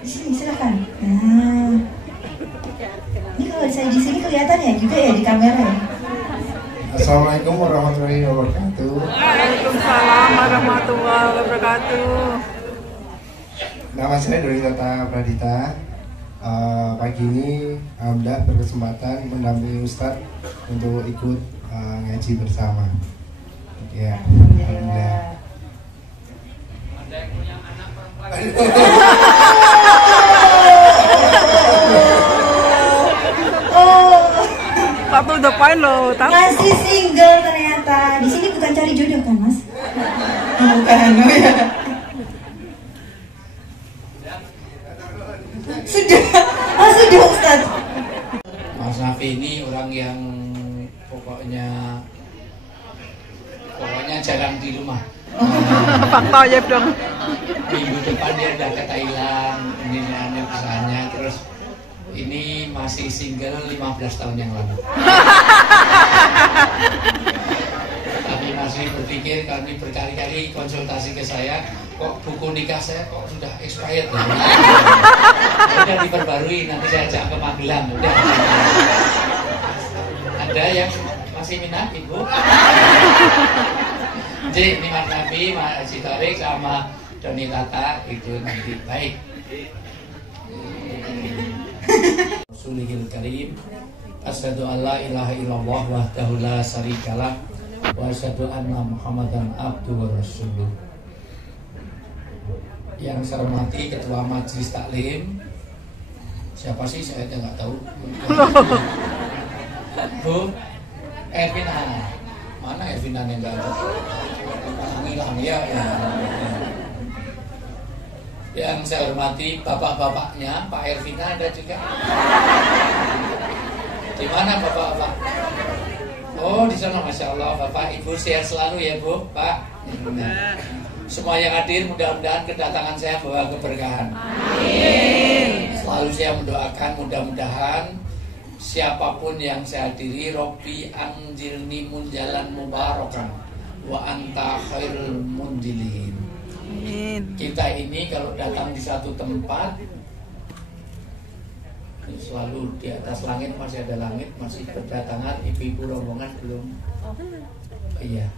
Di sini silakan. Nah, ini kalau saya di sini kelihatan ya juga ya di kamera ya. Assalamualaikum warahmatullahi wabarakatuh. Waalaikumsalam warahmatullahi wabarakatuh. Nama saya Doni Tata Pradita. Pagi ini alhamdulillah berkesempatan mendampingi Ustadz untuk ikut ngaji bersama. Ya, alhamdulillah. Ada yang punya anak perempuan. Satu depan loh, tapi Masih single ternyata. Di sini bukan cari jodoh kan, Mas? Bukan, ya. Sudah, sudah Ustaz. Mas Nafi ini orang yang pokoknya jarang di rumah. fakta ya dong. Minggu depan dia udah ke Thailand, ini ada pesannya, terus ini masih single 15 tahun yang lalu. Tapi masih berpikir, kami berkali-kali konsultasi ke saya, kok buku nikah saya kok sudah expired ya? Udah diperbarui, nanti saya ajak ke Magelang. Udah. Ada yang masih minat ibu? Jadi ini Mas Nafi, Mas Sitorik sama Doni Tata itu nanti baik. Rasulihil Karim, asyhadu alla ilaha illallah wahdahu la syarikalah wa asyhadu anna Muhammadan abduhu wa rasuluh. Yang saya hormati Ketua Majelis Taklim. Siapa sih saya nggak tahu. Bu Ervina, mana Ervina yang nggak ada? Hilang ya. Yang saya hormati bapak-bapaknya, Pak Ervina ada juga. Di mana bapak-bapak? Oh di sana, masya Allah, bapak ibu sehat selalu ya bu, Pak. Semua yang hadir mudah-mudahan kedatangan saya bawa keberkahan. Amin. Selalu saya mendoakan mudah-mudahan siapapun yang saya hadiri, Robbi anjilni munjalan mubarakan wa anta khairul munjilin. Amin. Kita ini kalau datang di satu tempat selalu di atas langit masih ada langit, masih berdatangan ibu-ibu rombongan belum. Iya.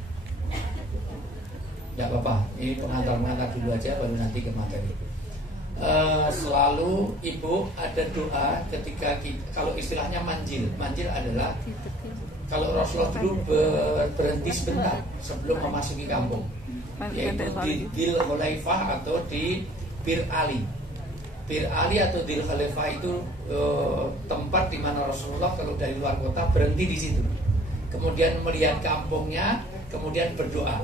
Tidak apa-apa, ini pengantar-pengantar dulu aja baru nanti ke materi. Selalu ibu ada doa ketika kita, kalau istilahnya manjil adalah kalau Rasulullah dulu berhenti sebentar sebelum memasuki kampung, yaitu di Dil Khulaifah atau di Bir Ali. Bir Ali atau Dil Khulaifah itu tempat di mana Rasulullah kalau dari luar kota berhenti di situ, kemudian melihat kampungnya, kemudian berdoa.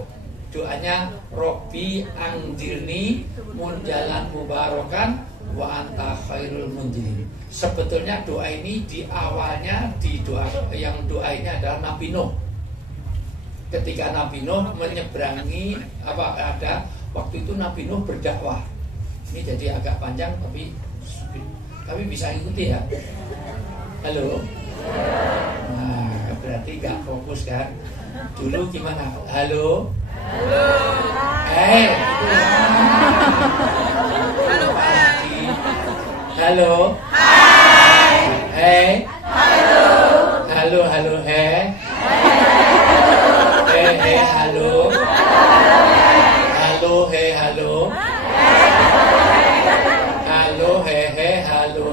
Doanya Robbi anjirni munjalan mubarakan wa anta khairul munjilin. Sebetulnya doa ini di awalnya di doa yang doa ini adalah Nabi Nuh. Ketika Nabi Nuh menyeberangi ada waktu itu Nabi Nuh berdakwah. Ini jadi agak panjang tapi bisa ikuti ya. Halo. Nah, berarti nggak fokus kan? Dulu gimana? Halo. Halo. Halo. Halo. Hai. Hai. Halo. Halo, halo, hai. Halo. Halo, halo. Halo, halo,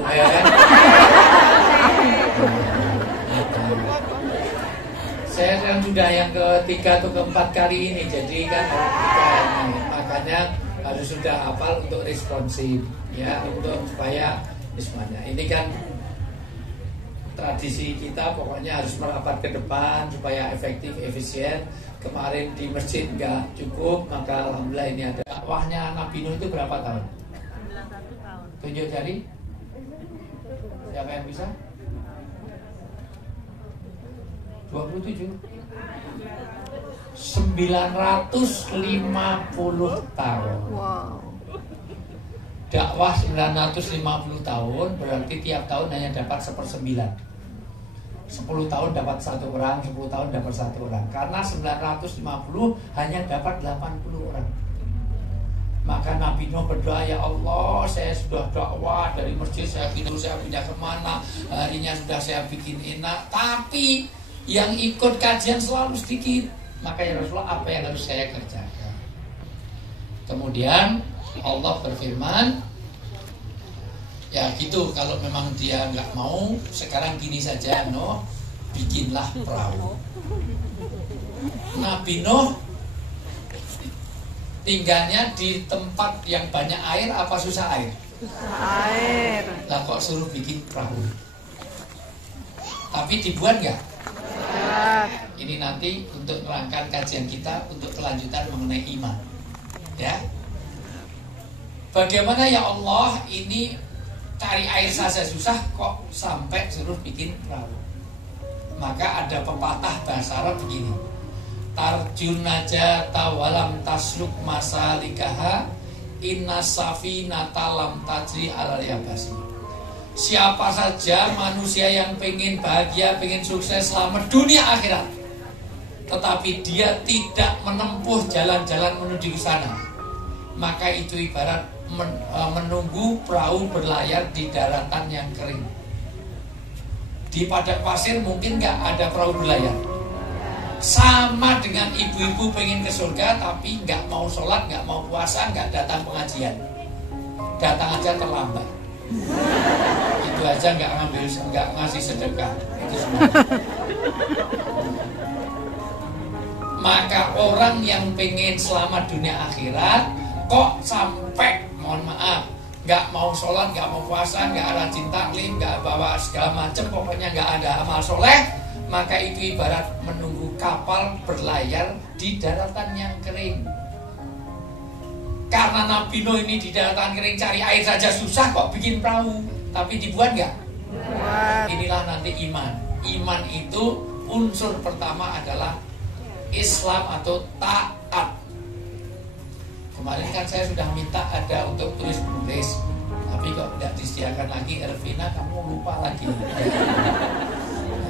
Saya kan sudah yang ketiga atau keempat kali ini, jadi kan makanya harus sudah hafal untuk responsif ya, untuk supaya semuanya. Ini kan tradisi kita, pokoknya harus merapat ke depan supaya efektif, efisien. Kemarin di masjid nggak cukup, maka alhamdulillah ini ada. Dakwahnya Nabi Nuh itu berapa tahun? 91 tahun. Tunjuk jari. Siapa yang bisa? 27. 950 tahun. Wow. Dakwah 950 tahun berarti tiap tahun hanya dapat 1/9. 10 tahun dapat 1 orang, 10 tahun dapat 1 orang. Karena 950 hanya dapat 80 orang. Maka Nabi Nabi Nuh berdoa, ya Allah, saya sudah dakwah dari masjid, saya pindah kemana, harinya sudah saya bikin enak, tapi yang ikut kajian selalu sedikit. Maka ya Rasulullah, apa yang harus saya kerjakan? Kemudian Allah berfirman, ya gitu, kalau memang dia nggak mau, sekarang gini saja, Nuh, bikinlah perahu. Nabi Nuh tinggalnya di tempat yang banyak air apa susah air? Air. Lah kok suruh bikin perahu? Tapi dibuat nggak? Ini nanti untuk merangkan kajian kita untuk kelanjutan mengenai iman. Ya. Bagaimana ya Allah, ini cari air saja susah kok sampai suruh bikin perahu? Maka ada pepatah bahasa Arab begini, tarjun najata walam tasluk masalikaha inna safinata lam tajri alal yabasi. Siapa saja manusia yang pengen bahagia, pengen sukses, selamat dunia akhirat, tetapi dia tidak menempuh jalan-jalan menuju ke sana, maka itu ibarat menunggu perahu berlayar di daratan yang kering. Di padang pasir mungkin nggak ada perahu berlayar. Sama dengan ibu-ibu pengen ke surga tapi nggak mau sholat, nggak mau puasa, nggak datang pengajian, datang aja terlambat. Itu aja nggak ngasih sedekah. Itu semua. Maka orang yang pengen selamat dunia akhirat kok sampai, mohon maaf, nggak mau sholat, nggak mau puasa, nggak rajin taklim, nggak bawa segala macam, pokoknya nggak ada amal soleh, maka itu ibarat menunggu kapal berlayar di daratan yang kering. Karena Nabi Nuh ini di daratan kering cari air saja susah, kok bikin perahu? Tapi dibuat nggak? Inilah nanti iman. Iman itu unsur pertama adalah Islam atau taat. Kemarin kan saya sudah minta ada untuk tulis menulis, tapi kok tidak disediakan lagi. Elvina, kamu lupa lagi.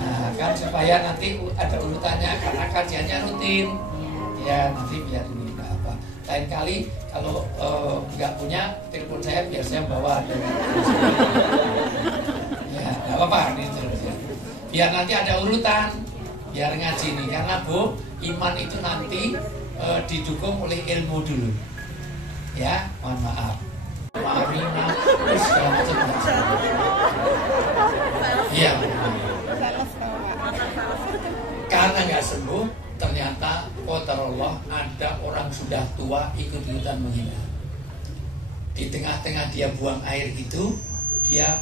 Nah, kan supaya nanti ada urutannya, karena kajiannya rutin. Ya nanti biar ini nggak apa. Lain kali kalau nggak punya, telepon saya biar saya bawa. Ya nggak apa-apa ini terus ya. Biar nanti ada urutan, biar ngaji nih. Karena Bu, iman itu nanti didukung oleh ilmu dulu. Ya, mohon maaf. Maafina, terus segala macam. Iya. Karena nggak sembuh, ternyata qadarullah ada orang sudah tua ikut-ikutan menghina. Di tengah-tengah dia buang air itu, dia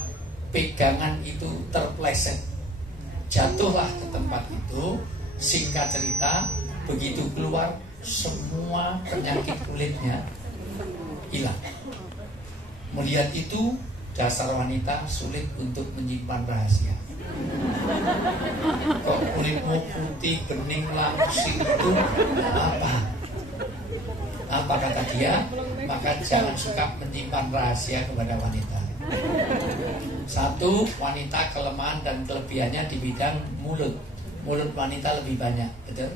pegangan itu terpleset, jatuhlah ke tempat itu. Singkat cerita, begitu keluar semua penyakit kulitnya hilang. Melihat itu, dasar wanita sulit untuk menyimpan rahasia. Kok kulitmu putih, bening, langsing itu apa? Apa kata dia? Maka jangan suka menyimpan rahasia kepada wanita. Satu, wanita kelemahan dan kelebihannya di bidang mulut. Mulut wanita lebih banyak, betul?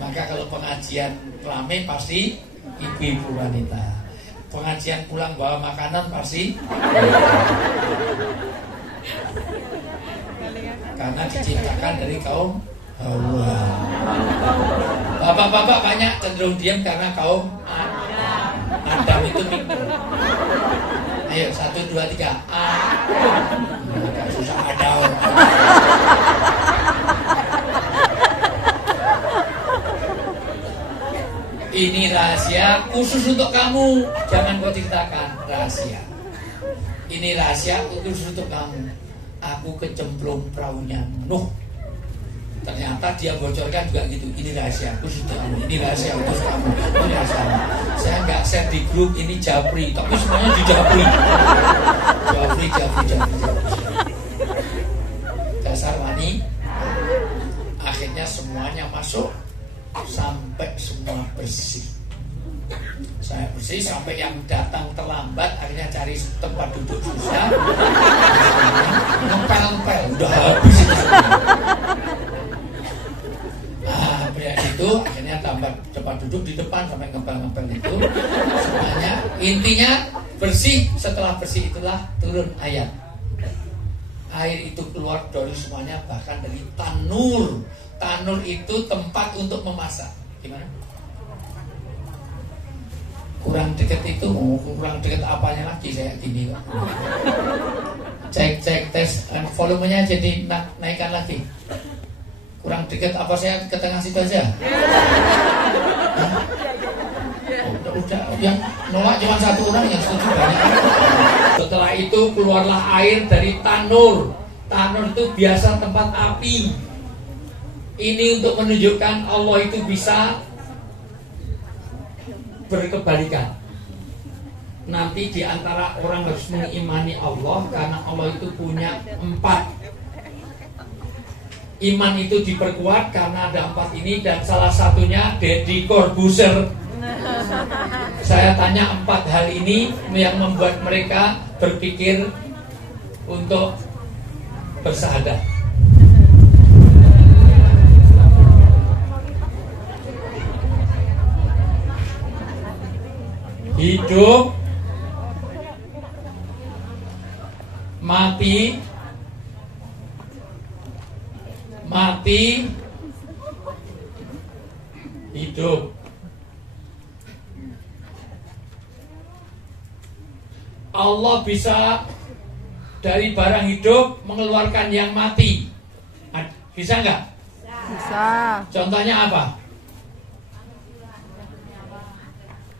Maka kalau pengajian rame pasti ibu-ibu wanita. Pengajian pulang bawa makanan pasti, karena diciptakan dari kaum Hawa. Bapak-bapak banyak cenderung diam karena kaum Adam itu mikir. Ayo 1, 2, 3 agak susah ada orang. Ini rahasia khusus untuk kamu, jangan kau ceritakan. Rahasia. Ini rahasia khusus untuk kamu. Aku kecemplung perahunya Nuh. Ternyata dia bocorkan juga gitu. Ini rahasia khusus untuk kamu. Ini rahasia khusus kamu. Ini rahasia. Saya nggak share di grup ini Japri, tapi semuanya di Japri. Japri. Dasar wani. Akhirnya semuanya masuk. Sampai semua bersih. Saya bersih sampai yang datang terlambat akhirnya cari tempat duduk susah. Ngempel-ngempel udah habis itu. Nah, itu akhirnya tambah tempat duduk di depan sampai ngepel-ngepel itu semuanya. Intinya bersih. Setelah bersih itulah turun ayat. Air itu keluar dari semuanya, bahkan dari tanur. Tanur itu tempat untuk memasak. Gimana? Kurang deket itu, kurang deket apanya lagi saya gini kok. Cek tes, volumenya jadi naikkan lagi. Kurang deket apa saya ke tengah situ aja? Udah, yang nolak cuma satu orang, yang setuju banyak. Setelah itu keluarlah air dari tanur. Tanur itu biasa tempat api. Ini untuk menunjukkan Allah itu bisa berkebalikan. Nanti diantara orang harus mengimani Allah, karena Allah itu punya 4. Iman itu diperkuat karena ada 4 ini, dan salah satunya Deddy Corbuzier. Saya tanya 4 hal ini yang membuat mereka berpikir untuk bersahadat. Hidup, mati, hidup. Allah bisa dari barang hidup mengeluarkan yang mati. Bisa nggak? Bisa. Contohnya apa?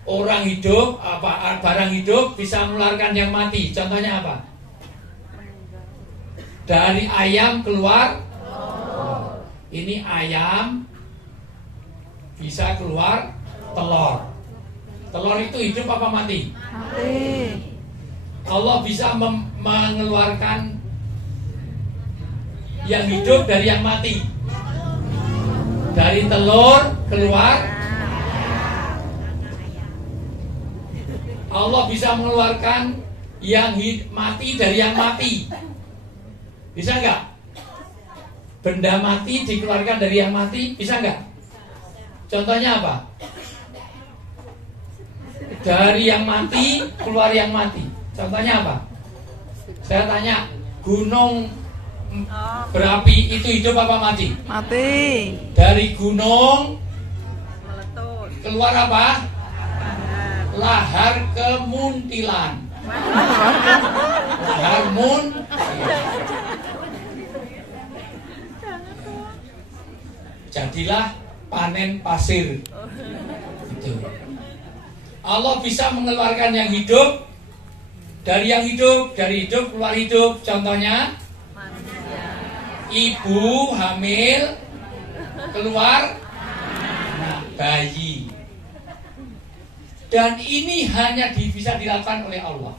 Orang hidup, barang hidup bisa mengeluarkan yang mati. Contohnya apa? Dari ayam keluar. Ini ayam bisa keluar telur. Telur itu hidup apa mati? Mati. Allah bisa mengeluarkan yang hidup dari yang mati. Dari telur keluar. Allah bisa mengeluarkan yang mati dari yang mati. Bisa nggak? Benda mati dikeluarkan dari yang mati, bisa nggak? Contohnya apa? Dari yang mati keluar yang mati. Contohnya apa? Saya tanya, gunung berapi itu hidup apa mati? Mati. Dari gunung keluar apa? Lahar kemuntilan. Lahar jadilah panen pasir. Itu. Allah bisa mengeluarkan yang hidup dari yang hidup, dari hidup keluar hidup. Contohnya, ibu hamil keluar bayi. Dan ini hanya bisa dilakukan oleh Allah.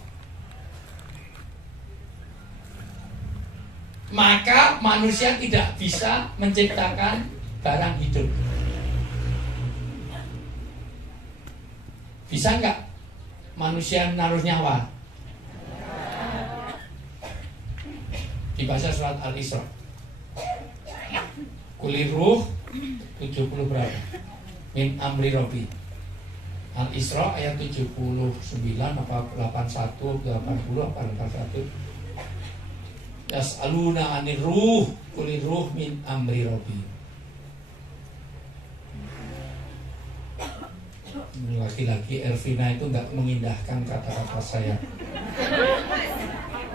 Maka manusia tidak bisa menciptakan barang hidup. Bisa nggak manusia naruh nyawa? Dibaca surat Al-Isra. Kulir ruh 70 berapa? Min amri Rabbi. Al-Isra ayat 79 apa 81 80 apa 81. Yas'aluna 'anir ruh kulir ruh min amri Rabbi. Laki-laki Elvina itu nggak mengindahkan kata-kata saya.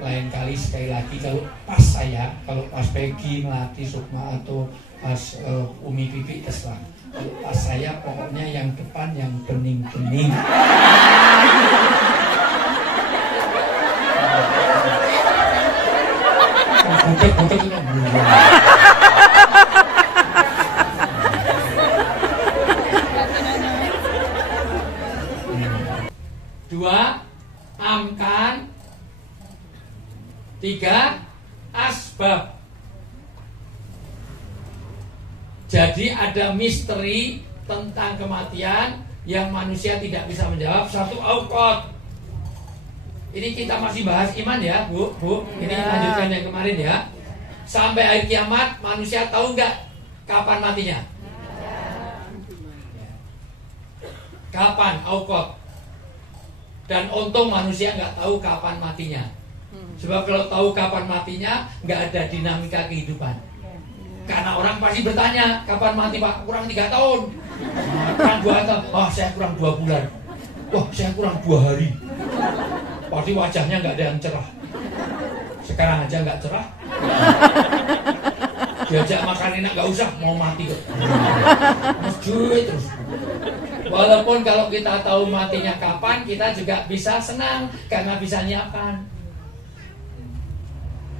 Lain kali sekali lagi kalau pas saya, kalau pas Peggy, Melati, Sukma atau pas Umi Pipi terserah. Kalau pas saya pokoknya yang depan yang bening-bening. Budak-budak itu dua, amkan. 3, asbab. Jadi ada misteri tentang kematian yang manusia tidak bisa menjawab. 1, auqat. Ini kita masih bahas iman ya, Bu. Ini lanjutkan yang kemarin ya. Sampai hari kiamat manusia tahu nggak kapan matinya? kapan awqat. Dan untung manusia nggak tahu kapan matinya. Sebab kalau tahu kapan matinya, nggak ada dinamika kehidupan. Karena orang pasti bertanya, kapan mati Pak? Kurang 3 tahun. Kurang 2 tahun. Oh, saya kurang 2 bulan. Wah, saya kurang 2 hari. Pasti wajahnya nggak ada yang cerah. Sekarang aja nggak cerah. Diajak makan enak nggak usah, mau mati kok. Masjid terus. Walaupun kalau kita tahu matinya kapan, kita juga bisa senang karena bisa nyiapkan.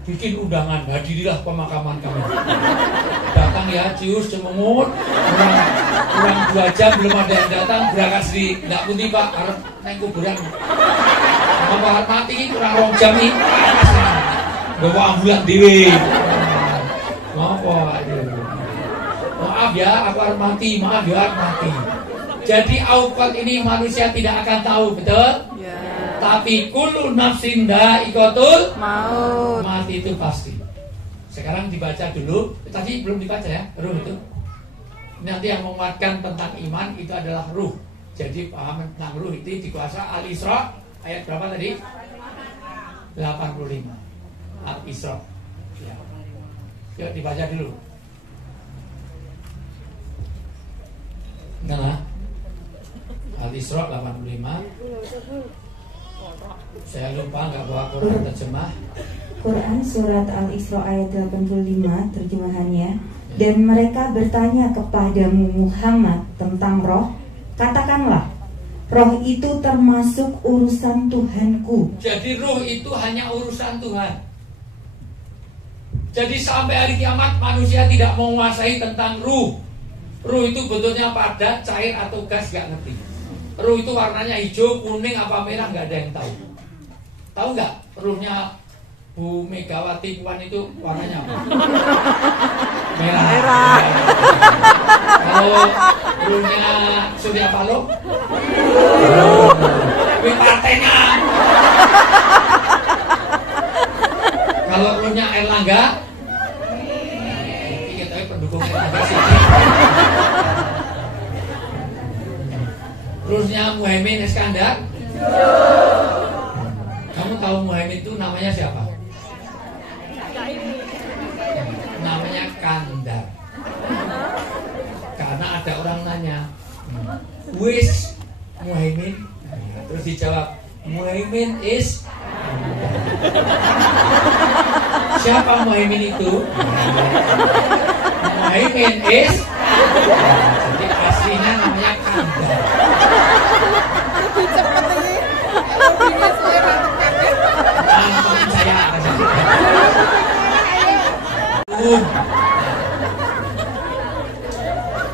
Bikin undangan, hadirilah pemakaman kami. Datang ya, cius, cemungut. Kurang 2 jam belum ada yang datang, berangkat sendiri. Nggak putih Pak, harus naik kuburan. Apa mati kurang 2 jam nih. Bawa ambulan dewe. Maaf ya, aku harus mati. Maaf ya, harus mati. Jadi awqat ini manusia tidak akan tahu, betul? Ya. Tapi kullu nafsin dha'iqatul maut. Mati itu pasti. Sekarang dibaca dulu. Tadi belum dibaca ya, ruh itu. Nanti yang menguatkan tentang iman itu adalah ruh. Jadi paham tentang ruh itu di kuasa Al-Isra ayat berapa tadi? 85. Al-Isra. Ya. Yuk dibaca dulu. Nah, Al-Isra 85. Saya lupa nggak bawa Quran terjemah. Quran surat Al-Isra ayat 85 terjemahannya. Dan mereka bertanya kepadamu Muhammad tentang roh. Katakanlah, roh itu termasuk urusan Tuhanku. Jadi roh itu hanya urusan Tuhan. Jadi sampai hari kiamat manusia tidak menguasai tentang ruh. Ruh itu bentuknya padat, cair atau gas, gak ngerti. Ruh itu warnanya hijau, kuning, apa merah, gak ada yang tahu. Tahu gak ruhnya Bu Megawati Puan itu warnanya apa? Merah. Kalau ruhnya Surya Paloh, ini partainya. Kalau ruhnya Erlangga, kita pendukung Erlangga sih. Ruhnya Muhaimin Iskandar. Kamu tahu Muhaimin itu namanya siapa? Namanya Kandar. Karena ada orang nanya, wis Muhaimin? Terus dijawab, Muhaimin is. Siapa Muhaimin itu? Muhaimin is. Jadi aslinya namanya Kandar. Nonton saya.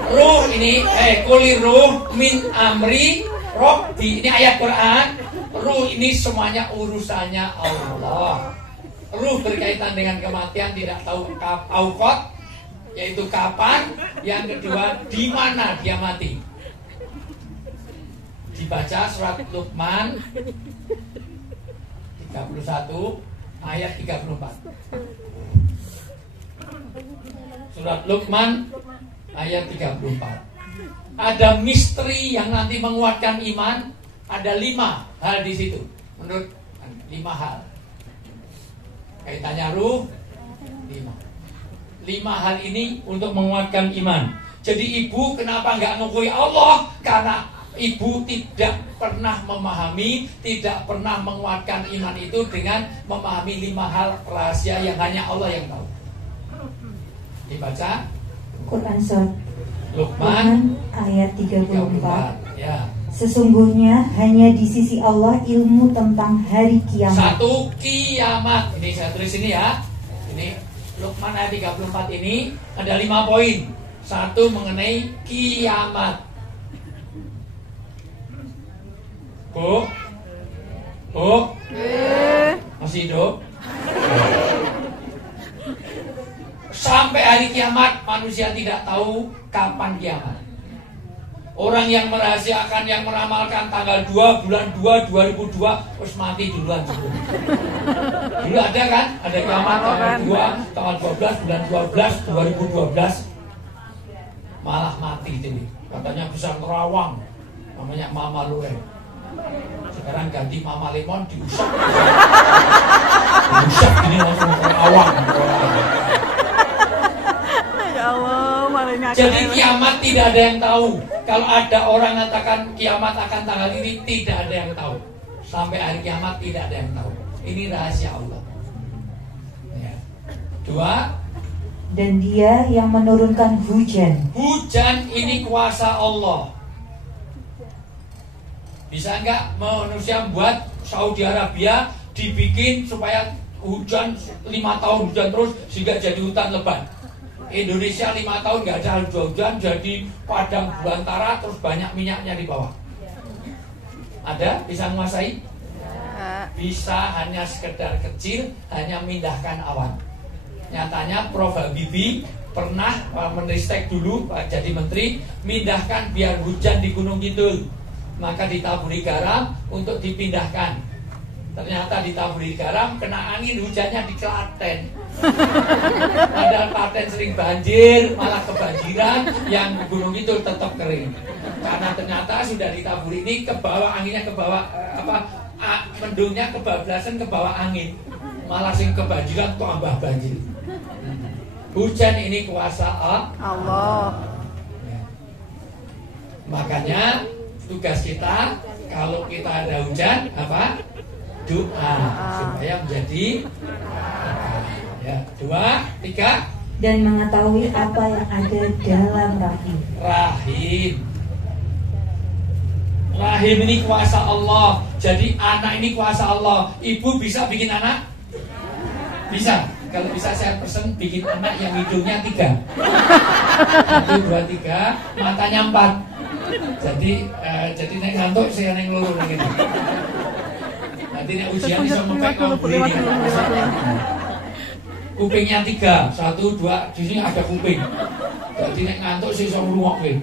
Ruh ini, kulir ruh min amri Robbi. Ini ayat Quran. Ruh ini semuanya urusannya Allah. Ruh berkaitan dengan kematian, tidak tahu awqat, yaitu kapan. Yang kedua, di mana dia mati. Dibaca surat Luqman 31 ayat 34. Surat Luqman ayat 34. Ada misteri yang nanti menguatkan iman. Ada 5 hal di situ. Menurut 5 hal. Kaitannya ruh 5 hal ini untuk menguatkan iman. Jadi ibu kenapa nggak ngakui Allah? Karena ibu tidak pernah memahami, tidak pernah menguatkan iman itu dengan memahami 5 hal rahasia yang hanya Allah yang tahu. Dibaca Quran surat Luqman ayat 34. Ya. Sesungguhnya hanya di sisi Allah ilmu tentang hari kiamat. 1 kiamat. Ini saya tulis ini ya. Ini Luqman ayat 34 ini ada 5 poin. 1 mengenai kiamat. Bu, masih hidup? Sampai hari kiamat manusia tidak tahu kapan kiamat. Orang yang merahasiakan, yang meramalkan tanggal 2 bulan 2 2002 terus mati duluan. Dulu ada kan? Ada kiamat tanggal 2 tanggal 12 bulan 12 2012. Malah mati itu. Katanya besar terawang. namanya Mama Lure. Sekarang ganti Mama Lemon, diusap. Diusap gini langsung awang. Ya Allah, malingnya. Jadi kiamat tidak ada yang tahu. Kalau ada orang mengatakan kiamat akan tanggal ini, tidak ada yang tahu. Sampai hari kiamat tidak ada yang tahu. Ini rahasia Allah. Ya. 2. Dan Dia yang menurunkan hujan. Hujan ini kuasa Allah. Bisa enggak manusia buat Saudi Arabia dibikin supaya hujan 5 tahun hujan terus sehingga jadi hutan lebat. Indonesia 5 tahun nggak ada hujan jadi padang belantara terus banyak minyaknya di bawah. Ada bisa menguasai? Bisa hanya sekedar kecil, hanya memindahkan awan. Nyatanya Prof Habibie pernah menristek dulu jadi menteri, mindahkan biar hujan di Gunung Kidul. Maka ditaburi garam untuk dipindahkan. Ternyata ditaburi garam, kena angin hujannya di Klaten. Padahal Klaten sering banjir, malah kebanjiran, yang Gunung Kidul tetap kering. Karena ternyata sudah ditaburi ini ke bawah, anginnya ke bawah, mendungnya kebablasan ke bawah angin, malah sing kebanjiran tambah banjir. Hujan ini kuasa Allah. Ya. Makanya tugas kita kalau kita ada hujan apa? Doa supaya menjadi ya. 2, 3. Dan mengetahui apa yang ada dalam rahim. Rahim ini kuasa Allah. Jadi anak ini kuasa Allah. Ibu bisa bikin anak? Bisa. Kalau bisa saya pesen bikin anak yang hidungnya 3. 1, 2, 3, matanya 4. Jadi nek ngantuk saya neng loro gitu. Nanti nek ujian bisa mempek ngomong. Kupingnya 3, 1, 2, di sini ada kuping. Jadi nek ngantuk sih iso ngrungokke.